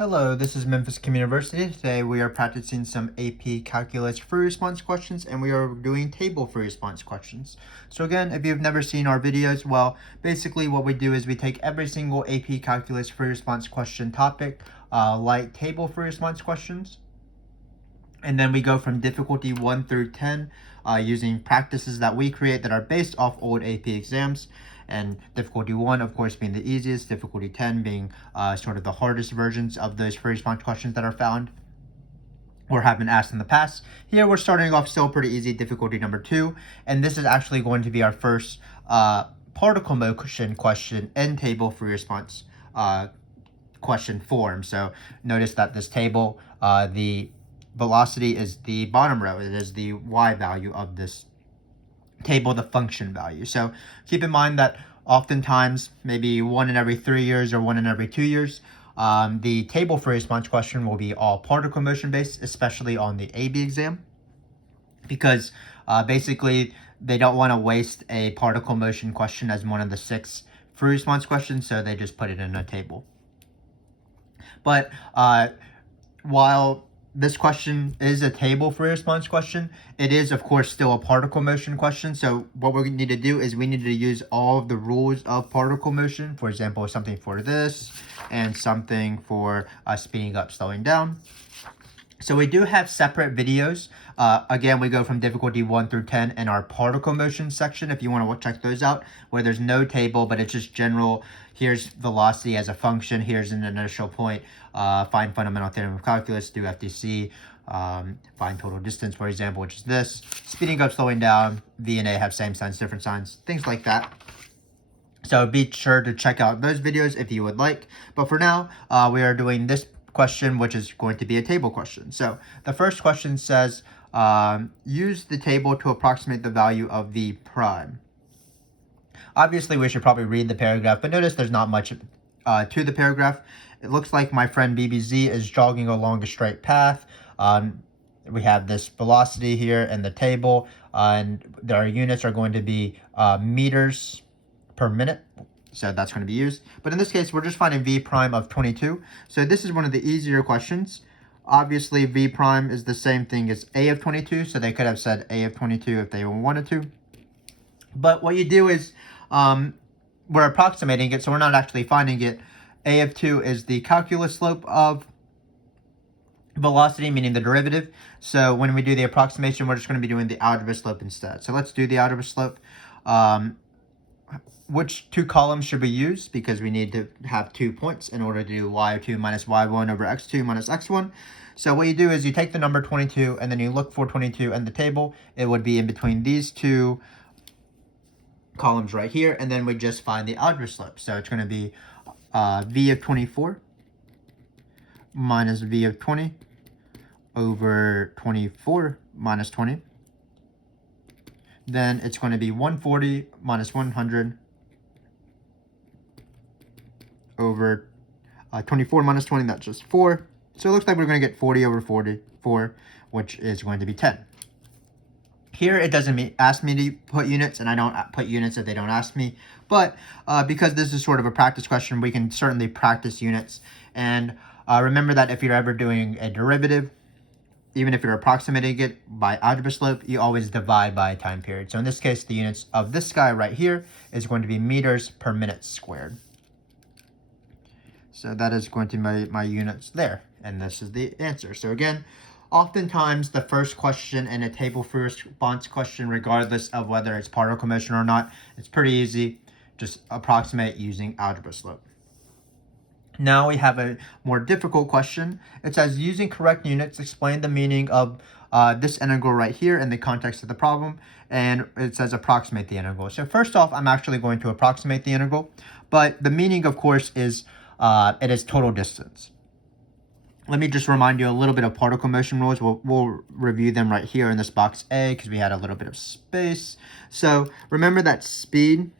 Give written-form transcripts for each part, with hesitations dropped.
Hello, this is Memphis Communiversity. Today we are practicing some AP Calculus free response questions, and we are doing table free response questions. So again, if you've never seen our videos, well, basically what we do is we take every single AP Calculus free response question topic, like table free response questions, and then we go from difficulty 1 through 10 using practices that we create that are based off old AP exams. And difficulty 1, of course, being the easiest, difficulty 10 being sort of the hardest versions of those free response questions that are found or have been asked in the past. Here we're starting off still pretty easy, difficulty number 2, and this is actually going to be our first particle motion question in table free response question form. So notice that this table, the velocity is the bottom row. It is the y value of this table, the function value. So keep in mind that oftentimes, maybe 1 in every 3 years or 1 in every 2 years, the table free response question will be all particle motion based, especially on the AB exam, because basically they don't want to waste a particle motion question as one of the 6 free response questions, so they just put it in a table. But while this question is a table free response question, it is of course still a particle motion question. So what we need to do is we need to use all of the rules of particle motion. For example, something for this and something for speeding up, slowing down. So we do have separate videos. Again, we go from difficulty 1 through 10 in our particle motion section, if you want to check those out, where there's no table, but it's just general. Here's velocity as a function. Here's an initial point. Find fundamental theorem of calculus, do FDC, find total distance, for example, which is this. Speeding up, slowing down, V and A have same signs, different signs, things like that. So be sure to check out those videos if you would like. But for now, we are doing this question, which is going to be a table question. So the first question says, use the table to approximate the value of V prime. Obviously, we should probably read the paragraph, but notice there's not much to the paragraph. It looks like my friend BBZ is jogging along a straight path. We have this velocity here in the table, and our units are going to be meters per minute. So that's going to be used. But in this case, we're just finding V prime of 22. So this is one of the easier questions. Obviously, V prime is the same thing as A of 22. So they could have said A of 22 if they wanted to. But what you do is we're approximating it. So we're not actually finding it. A of 2 is the calculus slope of velocity, meaning the derivative. So when we do the approximation, we're just going to be doing the algebra slope instead. So let's do the algebra slope. Which 2 columns should we use? Because we need to have 2 points in order to do y2 minus y1 over x2 minus x1. So what you do is you take the number 22 and then you look for 22 in the table. It would be in between these 2 columns right here, and then we just find the algebra slope. So it's going to be v of 24 minus v of 20 over 24 minus 20. Then it's going to be 140 minus 100 over 24 minus 20, that's just 4. So it looks like we're going to get 40 over 44, which is going to be 10. Here it doesn't ask me to put units, and I don't put units if they don't ask me. But because this is sort of a practice question, we can certainly practice units. And remember that if you're ever doing a derivative, even if you're approximating it by algebra slope, you always divide by a time period. So in this case, the units of this guy right here is going to be meters per minute squared. So that is going to be my units there. And this is the answer. So again, oftentimes the first question in a table free response question, regardless of whether it's particle motion or not, it's pretty easy. Just approximate using algebra slope. Now we have a more difficult question. It says, using correct units, explain the meaning of this integral right here in the context of the problem. And it says approximate the integral. So first off, I'm actually going to approximate the integral. But the meaning, of course, is it is total distance. Let me just remind you a little bit of particle motion rules. We'll review them right here in this box A because we had a little bit of space. So remember that speed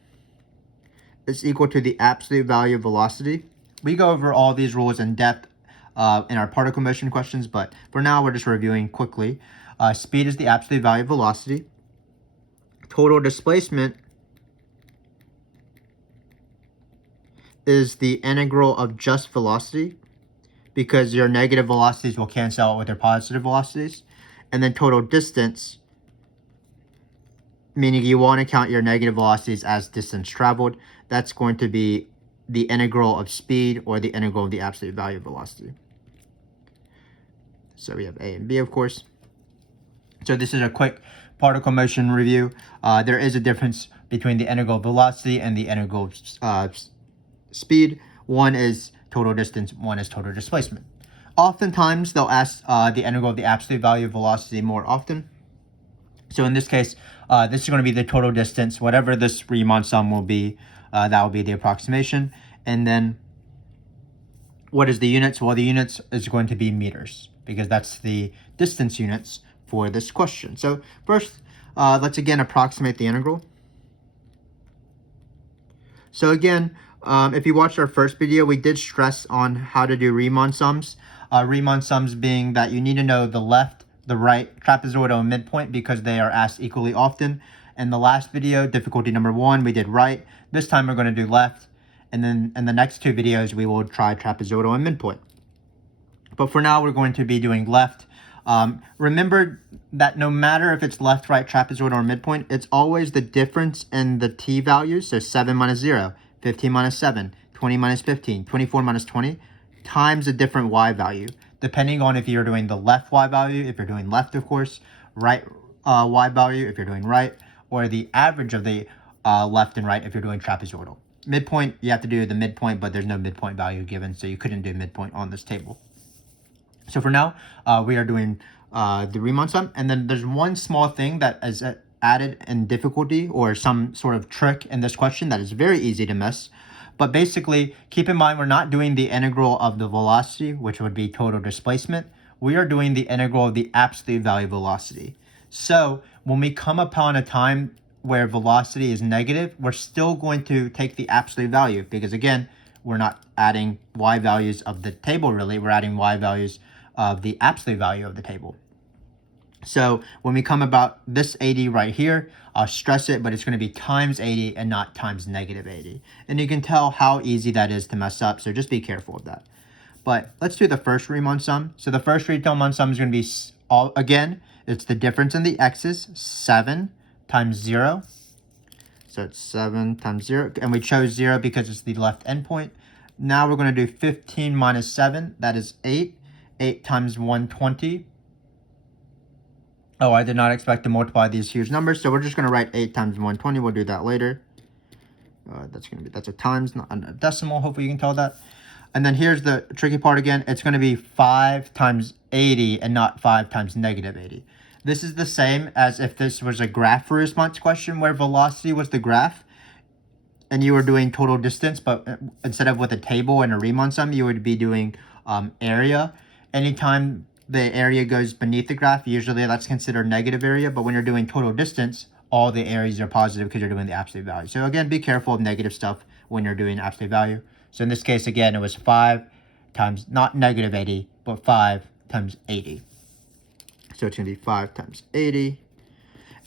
is equal to the absolute value of velocity. We go over all these rules in depth in our particle motion questions, but for now we're just reviewing quickly. Speed is the absolute value of velocity. Total displacement is the integral of just velocity because your negative velocities will cancel out with their positive velocities. And then total distance, meaning you want to count your negative velocities as distance traveled. That's going to be the integral of speed or the integral of the absolute value of velocity. So we have A and B, of course. So this is a quick particle motion review. There is a difference between the integral of velocity and the integral of speed. One is total distance, one is total displacement. Oftentimes, they'll ask the integral of the absolute value of velocity more often. So in this case, this is going to be the total distance. Whatever this Riemann sum will be, that will be the approximation. And then what is the units? Well, the units is going to be meters, because that's the distance units for this question. So first, let's again approximate the integral. So again, if you watched our first video, we did stress on how to do Riemann sums. Riemann sums being that you need to know the left, the right, trapezoidal, and midpoint, because they are asked equally often. In the last video, difficulty number 1, we did right. This time we're going to do left. And then in the next 2 videos, we will try trapezoidal and midpoint. But for now, we're going to be doing left. Remember that no matter if it's left, right, trapezoidal, or midpoint, it's always the difference in the t values. So 7 minus 0, 15 minus 7, 20 minus 15, 24 minus 20, times a different y value, depending on if you're doing the left y value, if you're doing left, of course, right y value, if you're doing right, or the average of the left and right if you're doing trapezoidal. Midpoint, you have to do the midpoint, but there's no midpoint value given, so you couldn't do midpoint on this table. So for now, we are doing the Riemann sum, and then there's one small thing that is added in difficulty or some sort of trick in this question that is very easy to miss. But basically, keep in mind we're not doing the integral of the velocity, which would be total displacement. We are doing the integral of the absolute value of velocity. So when we come upon a time where velocity is negative, we're still going to take the absolute value, because again, we're not adding y values of the table really, we're adding y values of the absolute value of the table. So when we come about this 80 right here, I'll stress it, but it's going to be times 80 and not times negative 80. And you can tell how easy that is to mess up, so just be careful of that. But let's do the first Riemann sum. So the first Riemann sum is going to be, again, it's the difference in the x's, 7 times 0. So it's 7 times 0, and we chose 0 because it's the left endpoint. Now we're going to do 15 minus 7, that is 8. 8 times 120. Oh, I did not expect to multiply these huge numbers, so we're just going to write 8 times 120. We'll do that later. That's a times, not a decimal. Hopefully you can tell that. And then here's the tricky part again. It's going to be 5 times 80 and not 5 times negative 80. This is the same as if this was a graph response question where velocity was the graph and you were doing total distance, but instead of with a table and a Riemann sum, you would be doing area. Anytime the area goes beneath the graph, usually that's considered negative area, but when you're doing total distance, all the areas are positive because you're doing the absolute value. So again, be careful of negative stuff when you're doing absolute value. So in this case, again, it was 5 times, not negative 80, but 5 times 80. So it's going to be 5 times 80.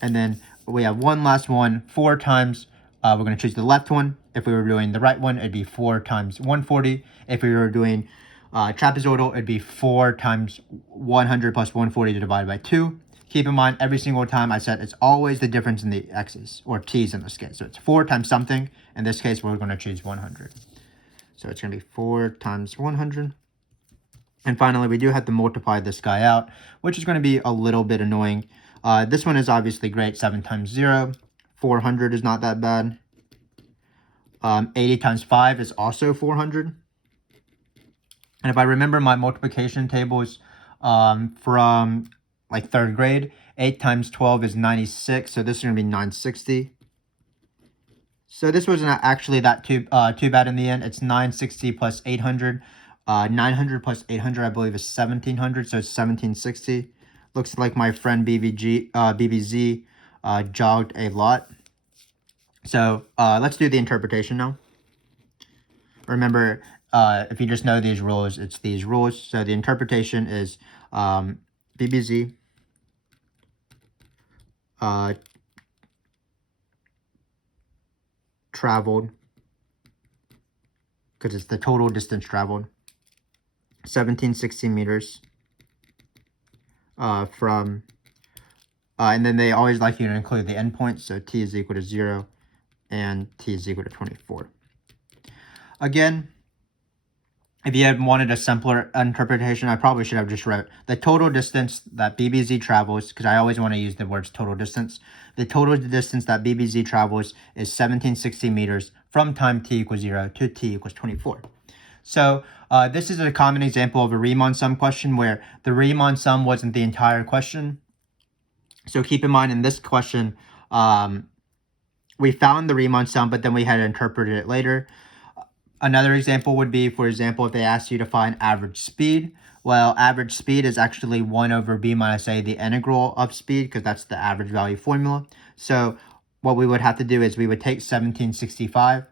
And then we have one last one, 4 times, we're going to choose the left one. If we were doing the right one, it'd be 4 times 140. If we were doing trapezoidal, it'd be 4 times 100 plus 140 divided by 2. Keep in mind, every single time I said it's always the difference in the x's, or t's in this case. So it's 4 times something. In this case, we're going to choose 100. So it's going to be 4 times 100. And finally, we do have to multiply this guy out, which is going to be a little bit annoying. This one is obviously great, 7 times 0. 400 is not that bad. 80 times 5 is also 400. And if I remember my multiplication tables from like 3rd grade, 8 times 12 is 96. So this is going to be 960. So this wasn't actually that too bad in the end. It's 960 plus 800. 900 plus 800, I believe, is 1700. So it's 1760. Looks like my friend BBZ jogged a lot. So let's do the interpretation now. Remember, if you just know these rules, it's these rules. So the interpretation is BBZ traveled, because it's the total distance traveled, 1760 meters from, and then they always like you to include the endpoints, so t is equal to 0 and t is equal to 24. Again, if you had wanted a simpler interpretation, I probably should have just wrote the total distance that BBZ travels, because I always want to use the words total distance. The total distance that BBZ travels is 1760 meters from time t equals 0 to t equals 24. So this is a common example of a Riemann sum question where the Riemann sum wasn't the entire question. So keep in mind in this question, we found the Riemann sum, but then we had to interpret it later. Another example would be, for example, if they asked you to find average speed. Well, average speed is actually 1 over b minus a, the integral of speed, because that's the average value formula. So what we would have to do is we would take 1765.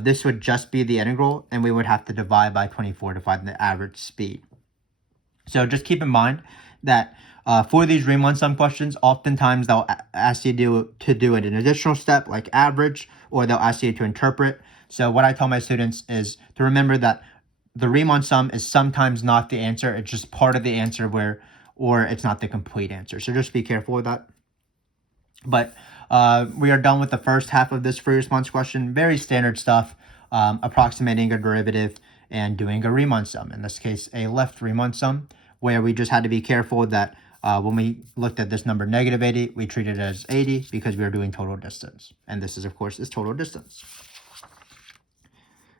This would just be the integral, and we would have to divide by 24 to find the average speed. So just keep in mind that for these Riemann sum questions, oftentimes they'll ask you to do an additional step like average, or they'll ask you to interpret. So what I tell my students is to remember that the Riemann sum is sometimes not the answer. It's just part of the answer or it's not the complete answer. So just be careful with that. But we are done with the first half of this free response question. Very standard stuff, approximating a derivative and doing a Riemann sum. In this case, a left Riemann sum, where we just had to be careful that when we looked at this number -80, we treated it as 80 because we were doing total distance. And this is, of course, is total distance.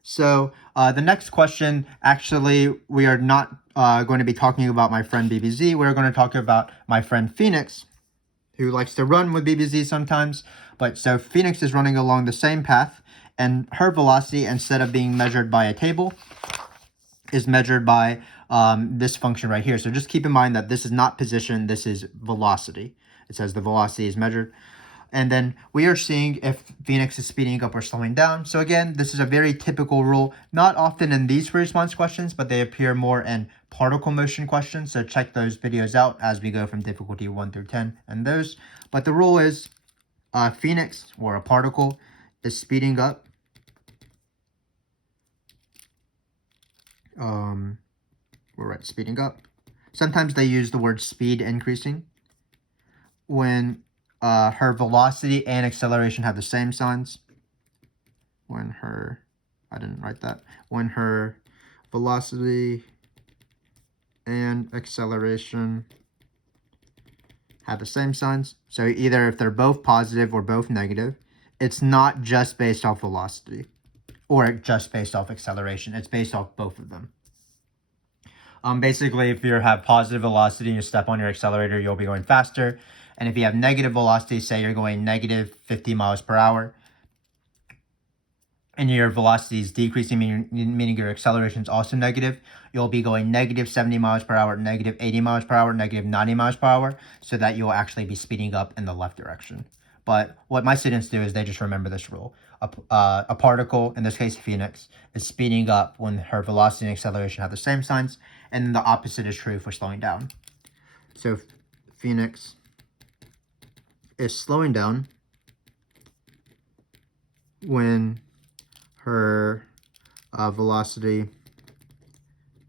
So the next question, actually, we are not going to be talking about my friend BBZ. We're going to talk about my friend Phoenix, who likes to run with BBZ sometimes. But so Phoenix is running along the same path, and her velocity, instead of being measured by a table, is measured by this function right here. So just keep in mind that this is not position, this is velocity. It says the velocity is measured. And then we are seeing if Phoenix is speeding up or slowing down. So again, this is a very typical rule, not often in these free response questions, but they appear more in particle motion questions. So check those videos out as we go from difficulty 1 through 10 and those. But the rule is Phoenix, or a particle, is speeding up. We're right, speeding up. Sometimes they use the word speed increasing when her velocity and acceleration have the same signs. When her, I didn't write that. When her velocity and acceleration have the same signs. So either if they're both positive or both negative, it's not just based off velocity or just based off acceleration. It's based off both of them. Basically, if you have positive velocity and you step on your accelerator, you'll be going faster. And if you have negative velocity, say you're going negative 50 miles per hour, and your velocity is decreasing, meaning your acceleration is also negative, you'll be going negative 70 miles per hour, negative 80 miles per hour, negative 90 miles per hour, so that you'll actually be speeding up in the left direction. But what my students do is they just remember this rule. A particle, in this case Phoenix, is speeding up when her velocity and acceleration have the same signs, and then the opposite is true for slowing down. So Phoenix is slowing down when her velocity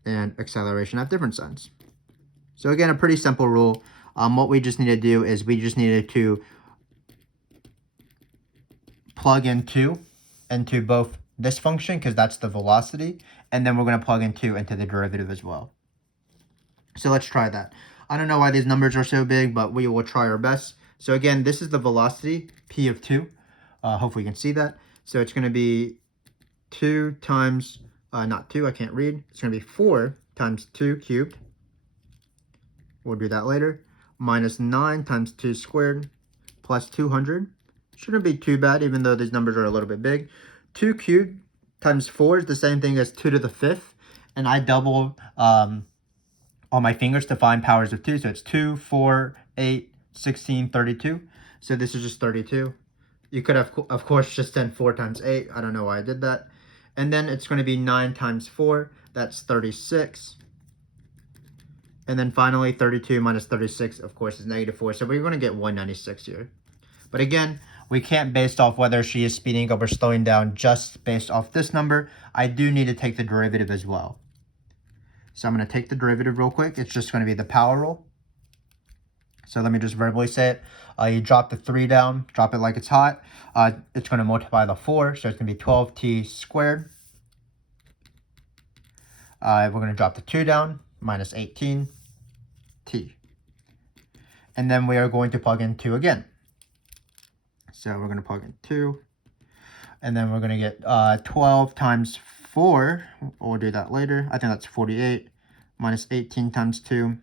and acceleration have different signs. So again, a pretty simple rule. What we just need to do is we just needed to plug into both this function, because that's the velocity, and then we're going to plug into the derivative as well. So let's try that. I don't know why these numbers are so big, but we will try our best. So again, this is the velocity, p of 2. Hopefully you can see that. So it's going to be 2 times, not 2, I can't read. It's going to be 4 times 2 cubed. We'll do that later. Minus 9 times 2 squared plus 200. Shouldn't be too bad, even though these numbers are a little bit big. 2 cubed times 4 is the same thing as 2 to the 5th. And I double on my fingers to find powers of 2. So it's 2, 4, 8, 16, 32. So this is just 32. You could have, of course, just done 4 times 8. I don't know why I did that. And then it's going to be 9 times 4. That's 36. And then finally, 32 minus 36, of course, is negative 4. So we're going to get 196 here. But again, we can't base off whether she is speeding up or slowing down just based off this number. I do need to take the derivative as well. So I'm going to take the derivative real quick. It's just going to be the power rule. So let me just verbally say it. You drop the 3 down, drop it like it's hot. It's going to multiply the 4, so it's going to be 12t squared. We're going to drop the 2 down, minus 18t. And then we are going to plug in 2 again. So we're going to plug in 2. And then we're going to get 12 times 4. We'll do that later. I think that's 48. Minus 18 times 2.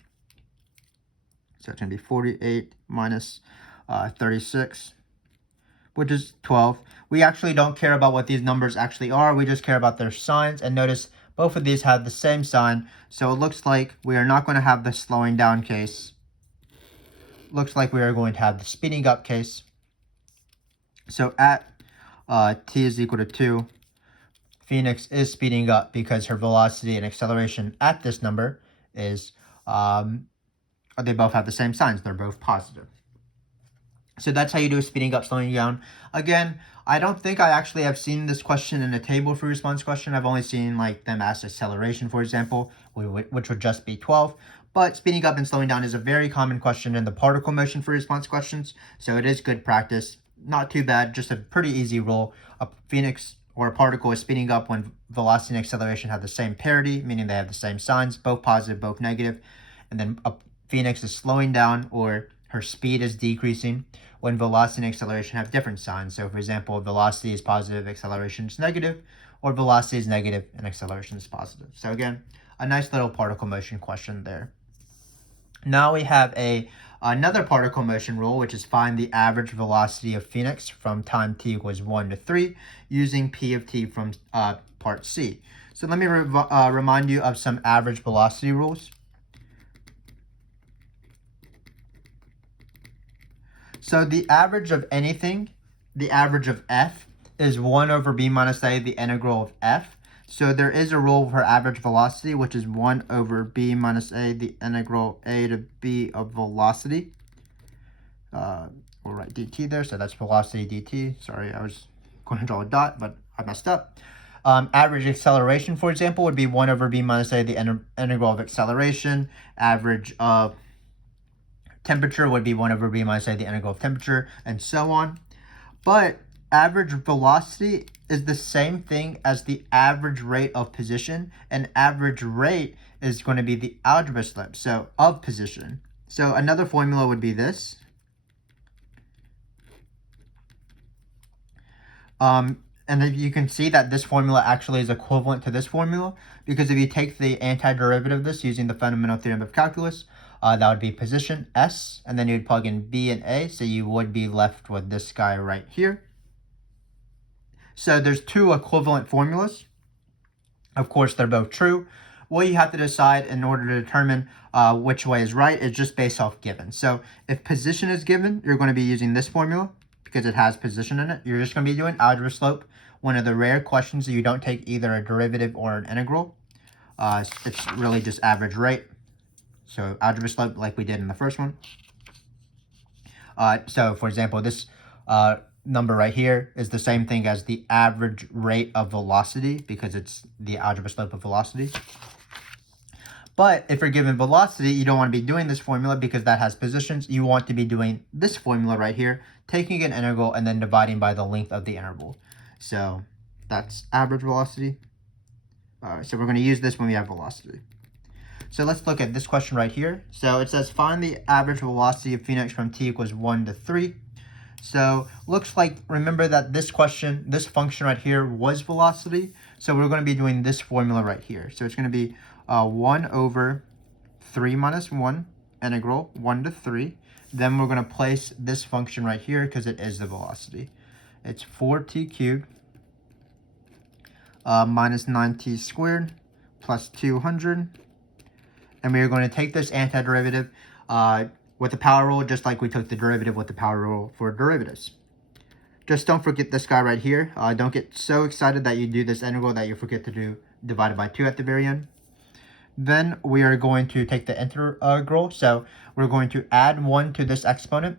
So it's going to be 48 minus 36, which is 12. We actually don't care about what these numbers actually are. We just care about their signs. And notice both of these have the same sign. So it looks like we are not going to have the slowing down case. Looks like we are going to have the speeding up case. So at t is equal to 2, Phoenix is speeding up because her velocity and acceleration at this number is, they both have the same signs. They're both positive. So that's how you do a speeding up, slowing down. Again, I don't think I actually have seen this question in a table free response question. I've only seen like them ask acceleration, for example, which would just be 12. But speeding up and slowing down is a very common question in the particle motion free response questions. So it is good practice. Not too bad, just a pretty easy rule. A phoenix or a particle is speeding up when velocity and acceleration have the same parity, meaning they have the same signs, both positive, both negative. And then a phoenix is slowing down, or her speed is decreasing when velocity and acceleration have different signs. So for example, velocity is positive, acceleration is negative, or velocity is negative and acceleration is positive. So again, a nice little particle motion question there. Now we have another particle motion rule, which is find the average velocity of Phoenix from time t equals 1 to 3 using P of t from part C. So let me remind you of some average velocity rules. So the average of anything, the average of f, is 1 over b minus a, the integral of f. So there is a rule for average velocity, which is 1 over b minus a, the integral a to b of velocity. We'll write dt there, so that's velocity dt. Sorry, I was going to draw a dot, but I messed up. Average acceleration, for example, would be 1 over b minus a, the integral of acceleration. Average of temperature would be 1 over b minus a, the integral of temperature, and so on. But average velocity is the same thing as the average rate of position, and average rate is going to be the algebra slope, so of position. So another formula would be this. And then you can see that this formula actually is equivalent to this formula, because if you take the antiderivative of this using the fundamental theorem of calculus, that would be position, S, and then you'd plug in B and A, so you would be left with this guy right here. So there's two equivalent formulas. Of course, they're both true. What you have to decide in order to determine which way is right is just based off given. So if position is given, you're going to be using this formula because it has position in it. You're just going to be doing algebra slope, one of the rare questions that you don't take either a derivative or an integral. It's really just average rate. So algebra slope like we did in the first one. So for example, this number right here is the same thing as the average rate of velocity because it's the algebra slope of velocity. But if you're given velocity, you don't want to be doing this formula because that has positions. You want to be doing this formula right here, taking an integral and then dividing by the length of the interval. So that's average velocity. So we're going to use this when we have velocity. So let's look at this question right here. So it says find the average velocity of Phoenix from t equals 1 to 3. So looks like, remember that this question, this function right here was velocity. So we're going to be doing this formula right here. So it's going to be 1 over 3 minus 1 integral 1 to 3. Then we're going to place this function right here because it is the velocity. It's 4t cubed minus 9t squared plus 200. And we are going to take this antiderivative with the power rule, just like we took the derivative with the power rule for derivatives. Just don't forget this guy right here. Don't get so excited that you do this integral that you forget to do divided by 2 at the very end. Then we are going to take the integral. So we're going to add 1 to this exponent.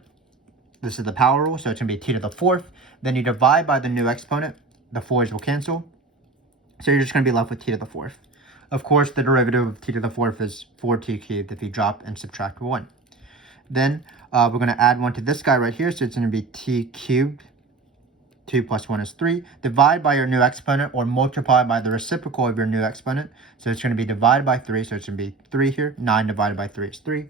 This is the power rule, so it's going to be t to the 4th. Then you divide by the new exponent. The 4's will cancel. So you're just going to be left with t to the 4th. Of course, the derivative of t to the fourth is 4t cubed if you drop and subtract 1. Then we're going to add 1 to this guy right here, so it's going to be t cubed. 2 plus 1 is 3. Divide by your new exponent or multiply by the reciprocal of your new exponent. So it's going to be divided by 3, so it's going to be 3 here. 9 divided by 3 is 3.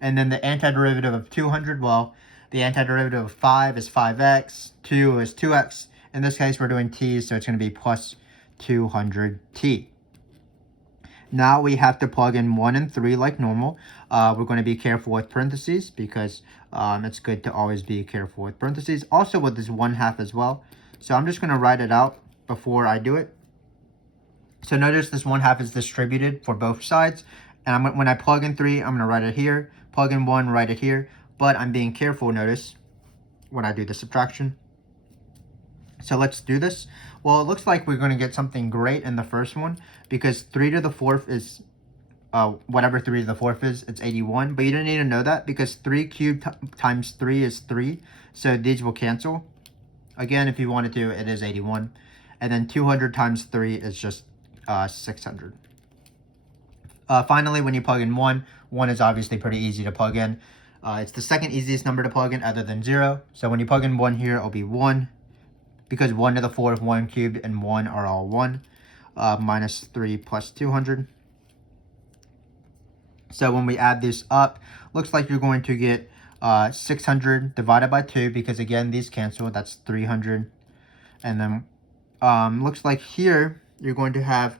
And then the antiderivative of 200, well, the antiderivative of 5 is 5x, 2 is 2x. In this case, we're doing t, so it's going to be plus 200t. Now we have to plug in 1 and 3 like normal. We're going to be careful with parentheses because it's good to always be careful with parentheses. Also with this 1/2 as well. So I'm just going to write it out before I do it. So notice this 1/2 is distributed for both sides. And when I plug in 3, I'm going to write it here. Plug in 1, write it here. But I'm being careful, notice, when I do the subtraction. So let's do this. Well, it looks like we're going to get something great in the first one because 3 to the 4th is, whatever 3 to the 4th is, it's 81. But you don't need to know that because 3 cubed times 3 is 3. So these will cancel. Again, if you wanted to, it is 81. And then 200 times 3 is just 600. Finally, when you plug in 1 is obviously pretty easy to plug in. It's the second easiest number to plug in other than 0. So when you plug in 1 here, it'll be 1. Because 1 to the 4th, 1 cubed, and 1 are all 1. Minus 3 plus 200. So when we add this up, looks like you're going to get 600 divided by 2. Because again, these cancel. That's 300. And then looks like here, you're going to have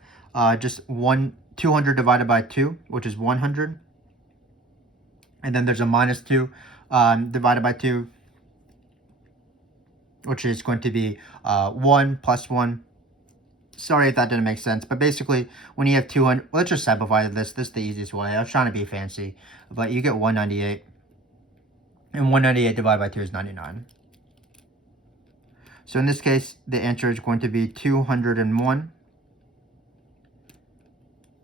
just 200 divided by 2, which is 100. And then there's a minus 2 divided by 2. Which is going to be 1 plus 1. Sorry if that didn't make sense. But basically, when you have 200, let's just simplify this. This is the easiest way. I was trying to be fancy. But you get 198. And 198 divided by 2 is 99. So in this case, the answer is going to be 201.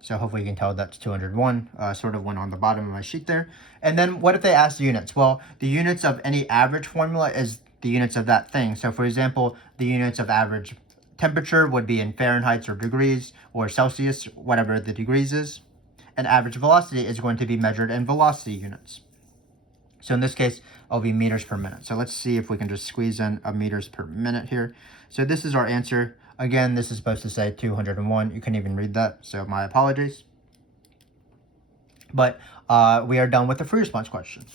So hopefully you can tell that's 201, sort of one on the bottom of my sheet there. And then what if they ask units? Well, the units of any average formula is the units of that thing. So for example, the units of average temperature would be in Fahrenheit or degrees or Celsius, whatever the degrees is. And average velocity is going to be measured in velocity units. So in this case, it'll be meters per minute. So let's see if we can just squeeze in a meters per minute here. So this is our answer. Again, this is supposed to say 201. You couldn't even read that, so my apologies. But we are done with the free response question.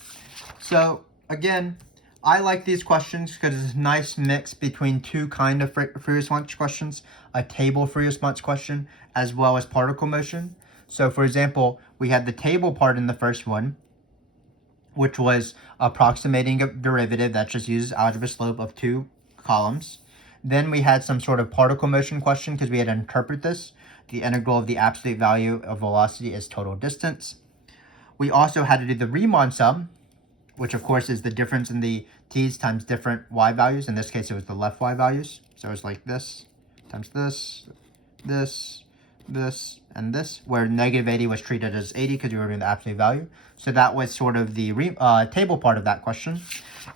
So again, I like these questions because it's a nice mix between two kind of free response questions, a table free response question, as well as particle motion. So for example, we had the table part in the first one, which was approximating a derivative that just uses algebra slope of 2 columns. Then we had some sort of particle motion question because we had to interpret this. The integral of the absolute value of velocity is total distance. We also had to do the Riemann sum, which of course is the difference in the t's times different y values. In this case, it was the left y values. So it's like this times this, this, this, and this, where negative 80 was treated as 80 because we were doing the absolute value. So that was sort of the table part of that question.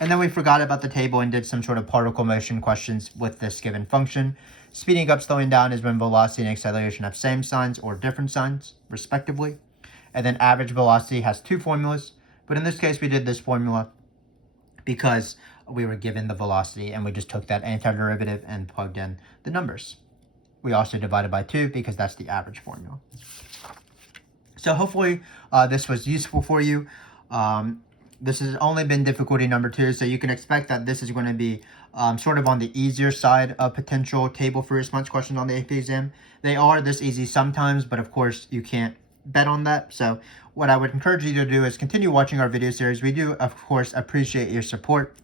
And then we forgot about the table and did some sort of particle motion questions with this given function. Speeding up, slowing down is when velocity and acceleration have same signs or different signs, respectively. And then average velocity has 2 formulas. But in this case, we did this formula because we were given the velocity and we just took that antiderivative and plugged in the numbers. We also divided by 2 because that's the average formula. So hopefully this was useful for you. This has only been difficulty number 2, so you can expect that this is going to be sort of on the easier side of potential table free response questions on the AP exam. They are this easy sometimes, but of course you can't bet on that. So what I would encourage you to do is continue watching our video series. We do, of course, appreciate your support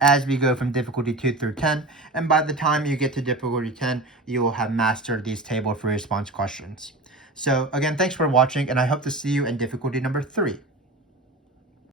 as we go from difficulty 2 through 10. And by the time you get to difficulty 10, you will have mastered these table free response questions. So again, thanks for watching, and I hope to see you in difficulty number 3.